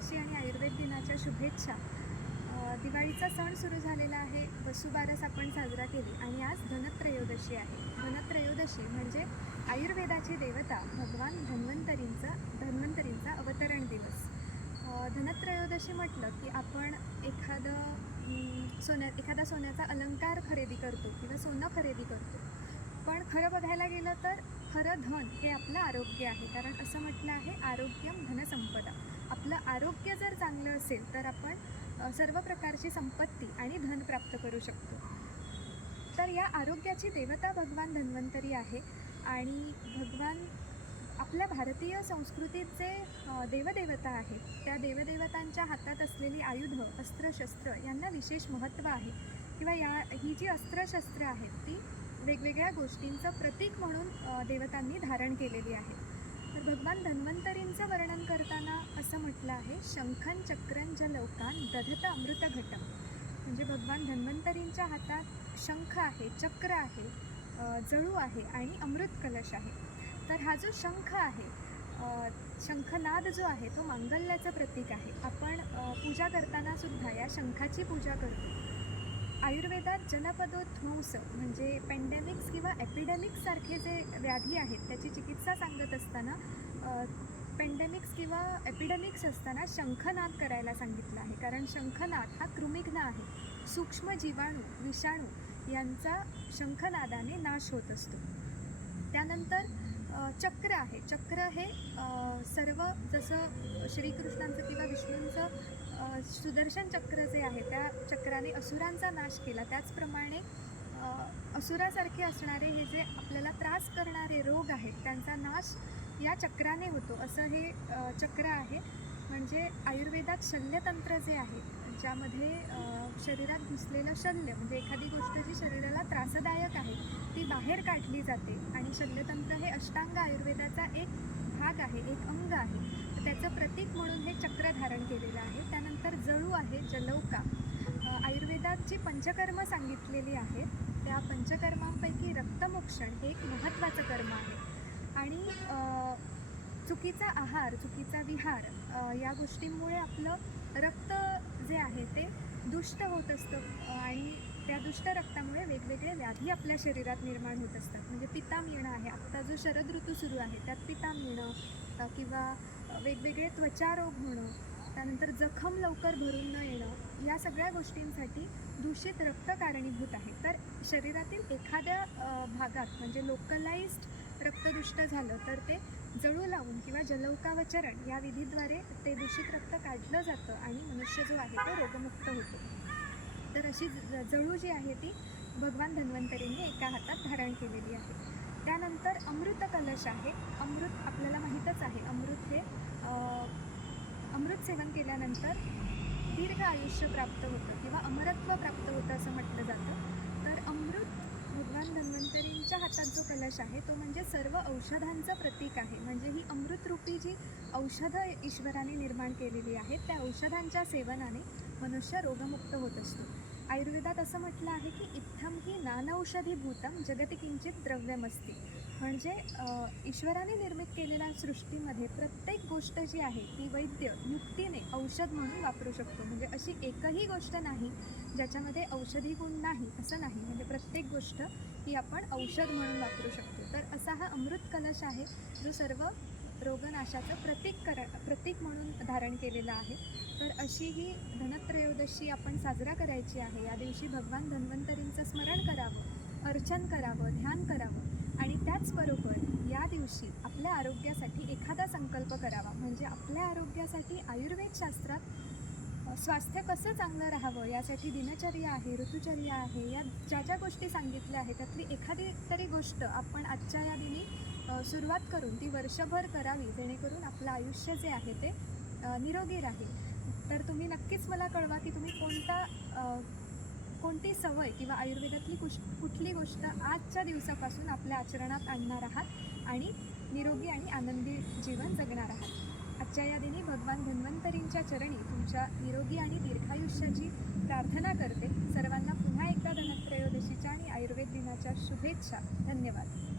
धनत्रयोदशी आणि आयुर्वेद दिनाच्या शुभेच्छा. दिवाळीचा सण सुरू झालेला आहे. वसुबारस आपण साजरा केली आणि आज धनत्रयोदशी आहे. धनत्रयोदशी म्हणजे आयुर्वेदाची देवता भगवान धन्वंतरींचा अवतरण दिवस. धनत्रयोदशी म्हटलं की आपण एखादा सोन्याचा अलंकार खरेदी करतो किंवा सोनं खरेदी करतो. पण खरं बघायला गेलं तर खरं धन हे आपलं आरोग्य आहे. कारण असं म्हटलं आहे, आरोग्यम धनसंपदा. आपलं आरोग्य जर चांगलं असेल तर आपण सर्व प्रकारची संपत्ती आणि धन प्राप्त करू शकतो. तर या आरोग्याची देवता भगवान धन्वंतरी आहे आणि भगवान आपल्या भारतीय संस्कृतीचे देवदेवता आहेत. त्या देवदेवतांच्या हातात असलेली आयुधं, अस्त्रशस्त्र यांना विशेष महत्त्व आहे किंवा ही जी अस्त्रशस्त्र आहेत ती वेगवेगळ्या गोष्टींचं प्रतीक म्हणून देवतांनी धारण केलेली आहे. तर भगवान धन्वंतरींचं वर्णन करताना असं म्हटलं आहे, शंखन चक्रन जलौकान दधत अमृतघटम. म्हणजे भगवान धन्वंतरींच्या हातात शंख आहे, चक्र आहे, जळू आहे आणि अमृत कलश आहे. तर हा जो शंख आहे, शंखनाद जो आहे तो मांगल्याचं प्रतीक आहे. आपण पूजा करताना सुद्धा या शंखाची पूजा करतो. आयुर्वेदात जनपदोध्वंस म्हणजे पेंडेमिक्स किंवा एपिडेमिक्स जे व्याधी आहेत त्याची चिकित्सा सांगत असताना पेंडेमिक्स किंवा एपिडेमिक्स असताना शंखनाद करायला सांगितलं आहे. कारण शंखनाद हा कृमिघ्न आहे. सूक्ष्म जीवाणू, विषाणू यांचा शंखनादाने नाश होत असतो. त्यानंतर चक्र आहे. चक्र हे सर्व जसं श्रीकृष्णांचं किंवा विष्णूंचं सुदर्शन चक्र जे आहे त्या चक्राने असुरांचा नाश केला, त्याचप्रमाणे असुरासारखे असणारे हे जे आपल्याला त्रास करणारे रोग आहेत त्यांचा नाश या चक्राने होतो, असं हे चक्र आहे. म्हणजे आयुर्वेदात शल्यतंत्र जे आहे, ज्यामध्ये शरीरात घुसलेलं शल्य म्हणजे एखादी गोष्ट जी शरीराला त्रासदायक आहे ती बाहेर काढली जाते आणि शल्यतंत्र हे अष्टांग आयुर्वेदाचा एक भाग आहे, एक अंग आहे. तर त्याचं प्रतीक म्हणून हे चक्र धारण केलेलं आहे. त्यानंतर जळू आहे, जलौका. आयुर्वेदात जी पंचकर्म सांगितलेली आहेत त्या पंचकर्मांपैकी रक्तमोक्षण हे एक महत्त्वाचं कर्म आहे. आणि चुकीचा आहार, चुकीचा विहार या गोष्टींमुळे आपलं रक्त जे आहे ते दुष्ट होत असतं आणि त्या दुष्ट रक्तामुळे वेगवेगळे व्याधी आपल्या शरीरात निर्माण होत असतात. म्हणजे पिताम येणं आहे, आत्ता जो शरद ऋतू सुरू आहे त्यात पिताम येणं किंवा वेगवेगळे त्वचारोग होणं, त्यानंतर जखम लवकर भरून न येणं, या सगळ्या गोष्टींसाठी दूषित रक्त कारणीभूत आहे. तर शरीरातील एखाद्या भागात म्हणजे लोकलाइज्ड रक्तदुष्ट झालं तर ते जळू लावून किंवा जलौकावचरण या विधीद्वारे ते दूषित रक्त काढलं जातं आणि मनुष्य जो आहे तो रोगमुक्त होतो. तर अशी जळू जी आहे ती भगवान धन्वंतरींनी एका हातात धारण केलेली आहे. त्यानंतर अमृत कलश आहे. अमृत आपल्याला माहीतच आहे, अमृत हे अमृत सेवन केल्यानंतर दीर्घ आयुष्य प्राप्त होतं किंवा अमरत्व प्राप्त होतं असं म्हटलं जातं. तर अमृत भगवान धन्वंतरींच्या हातात जो कलश आहे तो म्हणजे सर्व औषधांचं प्रतीक आहे. म्हणजे ही अमृतरूपी जी औषधं ईश्वराने निर्माण केलेली आहेत त्या औषधांच्या सेवनाने मनुष्य रोगमुक्त होत असतो. आयुर्वेदात असं म्हटलं आहे की इत्थम ही नानौषधी भूतम जगती किंचित द्रव्यमस्ती. म्हणजे ईश्वराने निर्मित केलेल्या सृष्टीमध्ये प्रत्येक गोष्ट जी आहे ती वैद्य युक्तीने औषध म्हणून वापरू शकतो. म्हणजे अशी एकही गोष्ट नाही ज्याच्यामध्ये औषधी गुण नाही असं नाही. म्हणजे प्रत्येक गोष्ट ही आपण औषध म्हणून वापरू शकतो. तर असा हा अमृत कलश आहे जो सर्व रोगनाशाचं प्रतीक म्हणून धारण केलेला आहे. तर अशी ही धनत्रयोदशी आपण साजरा करायची आहे. या दिवशी भगवान धन्वंतरींचं स्मरण करावं, अर्चन करावं, ध्यान करावं आणि त्याचबरोबर या दिवशी आपल्या आरोग्यासाठी एखादा संकल्प करावा. म्हणजे आपल्या आरोग्यासाठी आयुर्वेदशास्त्रात स्वास्थ्य कसं चांगलं राहावं यासाठी दिनचर्या आहे, ऋतुचर्या आहे, या ज्या गोष्टी सांगितल्या आहेत त्यातली एखादी तरी गोष्ट आपण आजच्या या दिनी सुरुवात करून ती वर्षभर करावी, जेणेकरून आपलं आयुष्य जे आहे ते निरोगी राहील. तर तुम्ही नक्कीच मला कळवा की तुम्ही कोणती सवय किंवा आयुर्वेदातली कुठली गोष्ट आजच्या दिवसापासून आपल्या आचरणात आणणार आहात आणि निरोगी आणि आनंदी जीवन जगणार आहात. आजच्या या दिनी भगवान धन्वंतरींच्या चरणी तुमच्या निरोगी आणि दीर्घायुष्याची प्रार्थना करते. सर्वांना पुन्हा एकदा धनत्रयोदशीच्या आणि आयुर्वेद दिनाच्या शुभेच्छा. धन्यवाद.